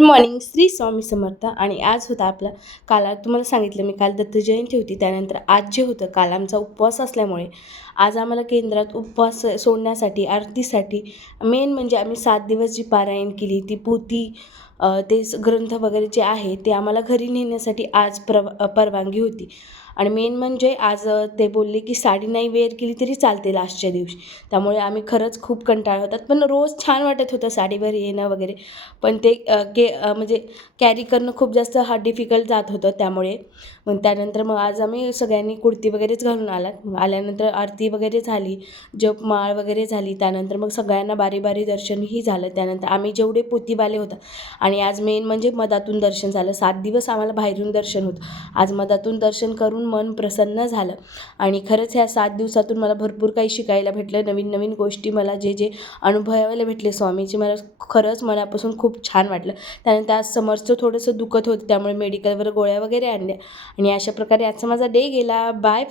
Good morning. Shri Swami Samarth. आणि आज होता आपला काल तुम्हाला सांगितलं मी, काल दत्त जयंती होती. त्यानंतर आज जे होतं, काल आमचा उपवास असल्यामुळे आज आम्हाला केंद्रात उपवास सोडण्यासाठी, आरतीसाठी मेन म्हणजे आम्ही 7 दिवस जी पारायण केली ती पोथी, ते ग्रंथ वगैरे जे आहे ते आम्हाला घरी नेण्यासाठी आज परवानगी होती. आणि मेन म्हणजे आज ते बोलले की साडी नाही वेअर केली तरी चालते लास्टच्या दिवशी. त्यामुळे आम्ही खरंच खूप कंटाळा होतात, पण रोज छान वाटत होतं साडीवर येणं वगैरे. पण ते म्हणजे कॅरी करणं खूप जास्त डिफिकल्ट जात होतं. त्यामुळे मग त्यानंतर मग आज आम्ही सगळ्यांनी कुर्ती वगैरेच घालून आलात. मग आल्यानंतर आरती वगैरे झाली, जपमाळ वगैरे झाली. त्यानंतर मग सगळ्यांना बारी बारी दर्शनही झालं. त्यानंतर आम्ही जेवढे पोथीवाले होता, आणि आज मेन म्हणजे मधातून दर्शन झालं. 7 दिवस आम्हाला बाहेरून दर्शन होतं. आज मधातून दर्शन करून मन प्रसन्न झालं. आणि खरंच ह्या 7 दिवसातून मला भरपूर काही शिकायला भेटलं. नवीन नवीन गोष्टी मला जे अनुभवायला भेटले स्वामीचे, मला खरंच मनापासून खूप छान वाटलं. त्यानंतर आज समोरचं थोडंसं दुखत होतं, त्यामुळे मेडिकलवर गोळ्या वगैरे आणल्या. आणि अशा प्रकारे आजचा माझा डे गेला. बाय.